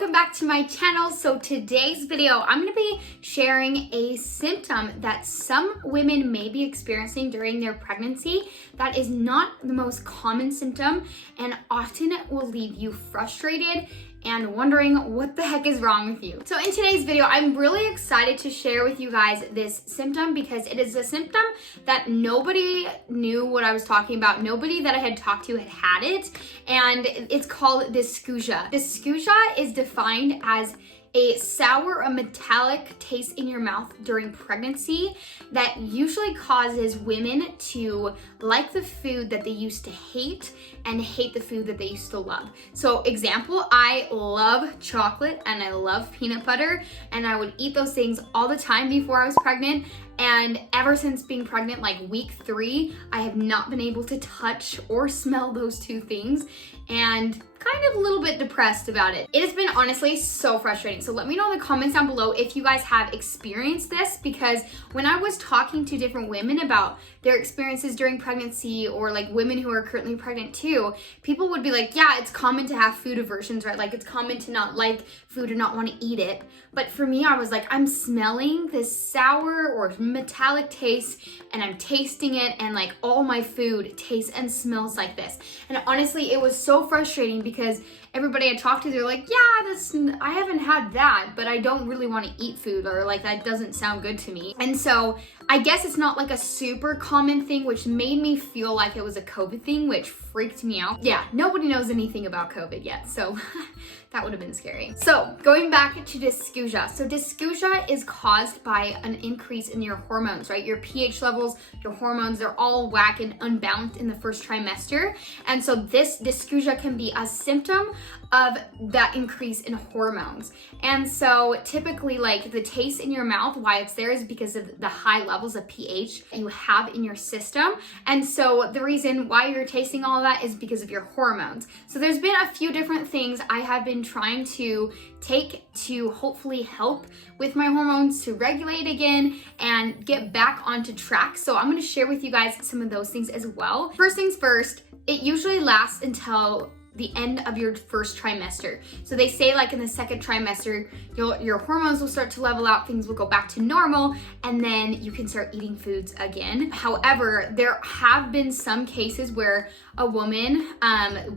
welcome back to my channel. So today's video, I'm gonna be sharing a symptom that some women may be experiencing during their pregnancy that is not the most common symptom and often will leave you frustrated and wondering what the heck is wrong with you. So in today's video, I'm really excited to share with you guys this symptom because it is a symptom that nobody knew what I was talking about. Nobody that I had talked to had it, and it's called dysgeusia. Dysgeusia is defined as a sour or metallic taste in your mouth during pregnancy that usually causes women to like the food that they used to hate and hate the food that they used to love. So example, I love chocolate and I love peanut butter, and I would eat those things all the time before I was pregnant. And ever since being pregnant, like week 3, I have not been able to touch or smell those two things, and kind of a little bit depressed about it. It has been honestly so frustrating. So let me know in the comments down below if you guys have experienced this, because when I was talking to different women about their experiences during pregnancy, or like women who are currently pregnant too, people would be like, yeah, it's common to have food aversions, right? Like it's common to not like food or not want to eat it. But for me, I was like, I'm smelling this sour or metallic taste and I'm tasting it, and like all my food tastes and smells like this. And honestly, it was so frustrating because everybody I talked to, they're like, yeah, I haven't had that, but I don't really want to eat food, or like that doesn't sound good to me. And so I guess it's not like a super common thing, which made me feel like it was a COVID thing, which freaked me out. Yeah, nobody knows anything about COVID yet, so that would have been scary. So going back to dysgeusia. So dysgeusia is caused by an increase in your hormones, right? Your pH levels, your hormones, they're all whack and unbalanced in the first trimester. And so this dysgeusia can be a symptom of that increase in hormones. And so typically, like, the taste in your mouth, why it's there is because of the high levels of pH you have in your system. And so the reason why you're tasting all of that is because of your hormones. So there's been a few different things I have been trying to take to hopefully help with my hormones to regulate again and get back onto track. So I'm going to share with you guys some of those things as well. First things first, it usually lasts until the end of your first trimester. So they say like in the second trimester, your hormones will start to level out, things will go back to normal, and then you can start eating foods again. However, there have been some cases where a woman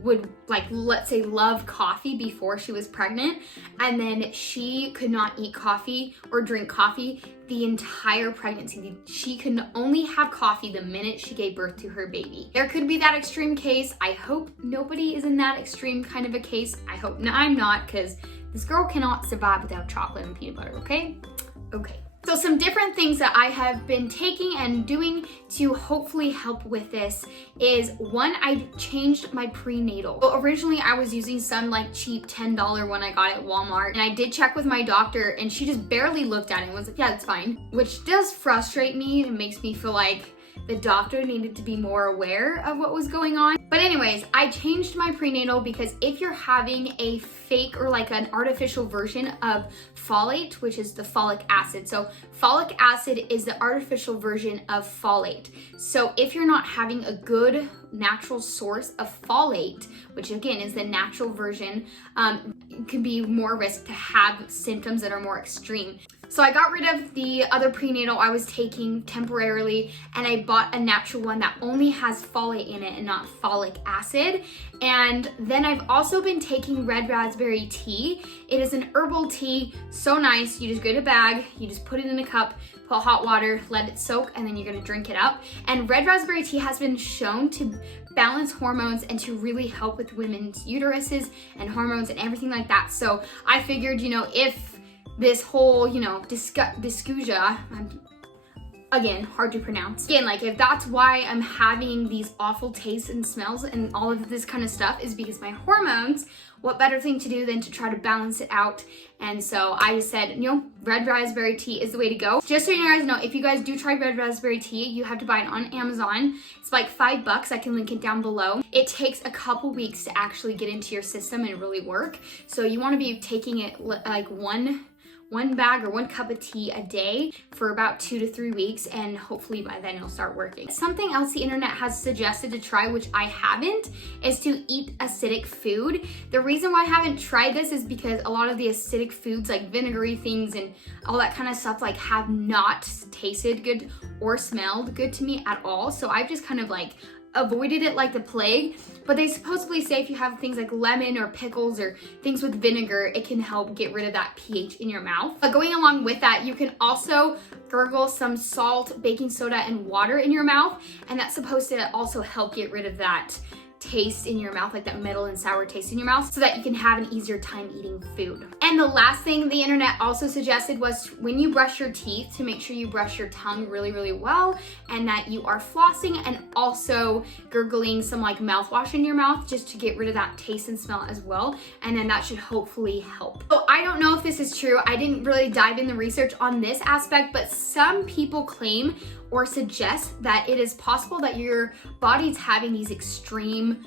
would, like, let's say, love coffee before she was pregnant, and then she could not eat coffee or drink coffee the entire pregnancy. She could only have coffee the minute she gave birth to her baby. There could be that extreme case. I hope nobody is in that extreme kind of a case. I hope I'm not, because this girl cannot survive without chocolate and peanut butter, okay? Okay. So some different things that I have been taking and doing to hopefully help with this is, one, I changed my prenatal. So originally I was using some like cheap $10 one I got at Walmart, and I did check with my doctor and she just barely looked at it and was like, yeah, it's fine, which does frustrate me. It makes me feel like the doctor needed to be more aware of what was going on. But anyways, I changed my prenatal because if you're having a fake or like an artificial version of folate, which is the folic acid. So folic acid is the artificial version of folate. So if you're not having a good natural source of folate, which again is the natural version, it can be more risk to have symptoms that are more extreme. So I got rid of the other prenatal I was taking temporarily, and I bought a natural one that only has folate in it and not folic acid. And then I've also been taking red raspberry tea. It is an herbal tea, so nice. You just get a bag, you just put it in a cup, put hot water, let it soak, and then you're gonna drink it up. And red raspberry tea has been shown to balance hormones and to really help with women's uteruses and hormones and everything like that. So I figured, if this whole, dysgeusia, again, hard to pronounce. Again, like, if that's why I'm having these awful tastes and smells and all of this kind of stuff is because my hormones, what better thing to do than to try to balance it out? And so I just said, red raspberry tea is the way to go. Just so you guys know, if you guys do try red raspberry tea, you have to buy it on Amazon. It's like $5. I can link it down below. It takes a couple weeks to actually get into your system and really work. So you want to be taking it like one one bag or one cup of tea a day for about 2 to 3 weeks, and hopefully by then it'll start working. Something else the internet has suggested to try, which I haven't, is to eat acidic food. The reason why I haven't tried this is because a lot of the acidic foods, like vinegary things and all that kind of stuff, like have not tasted good or smelled good to me at all. So I've just kind of like avoided it like the plague. But they supposedly say if you have things like lemon or pickles or things with vinegar, it can help get rid of that pH in your mouth. But going along with that, you can also gargle some salt, baking soda, and water in your mouth, and that's supposed to also help get rid of that taste in your mouth, like that middle and sour taste in your mouth, so that you can have an easier time eating food. And the last thing the internet also suggested was when you brush your teeth to make sure you brush your tongue really, really well, and that you are flossing and also gurgling some like mouthwash in your mouth just to get rid of that taste and smell as well. And then that should hopefully help. So I don't know if this is true. I didn't really dive in the research on this aspect, but some people claim or suggest that it is possible that your body's having these extreme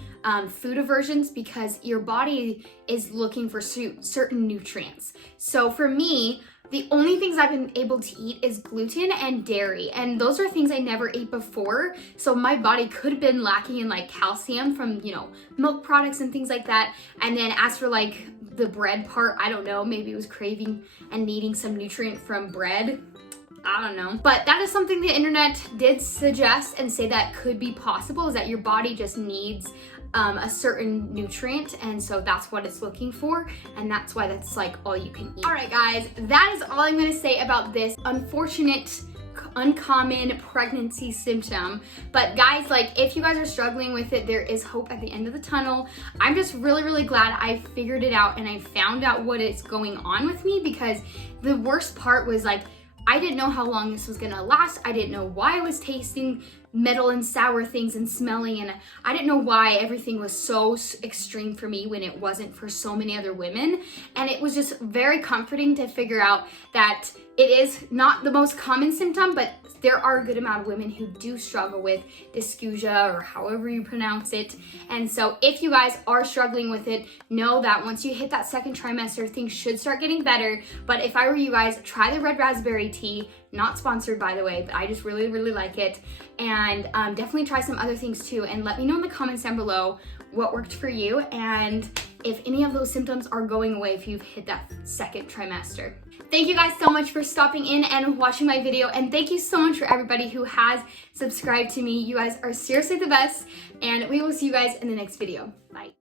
food aversions because your body is looking for certain nutrients. So for me, the only things I've been able to eat is gluten and dairy, and those are things I never ate before. So my body could have been lacking in like calcium from, you know, milk products and things like that. And then as for like the bread part, I don't know, maybe it was craving and needing some nutrient from bread. I don't know. But that is something the internet did suggest and say that could be possible, is that your body just needs a certain nutrient, and so that's what it's looking for, and that's why that's like all you can eat. All right guys, that is all I'm gonna say about this unfortunate uncommon pregnancy symptom. But guys, like if you guys are struggling with it, there is hope at the end of the tunnel. I'm just really, really glad I figured it out and I found out what is going on with me, because the worst part was like I didn't know how long this was gonna last. I didn't know why I was tasting metal and sour things and smelling, and I didn't know why everything was so extreme for me when it wasn't for so many other women. And it was just very comforting to figure out that it is not the most common symptom, but there are a good amount of women who do struggle with dysgeusia, or however you pronounce it. And so if you guys are struggling with it, know that once you hit that second trimester, things should start getting better. But if I were you guys, try the red raspberry tea. Not sponsored, by the way, but I just really, really like it. And definitely try some other things too. And let me know in the comments down below what worked for you, and if any of those symptoms are going away if you've hit that second trimester. Thank you guys so much for stopping in and watching my video, and thank you so much for everybody who has subscribed to me. You guys are seriously the best, and we will see you guys in the next video. Bye.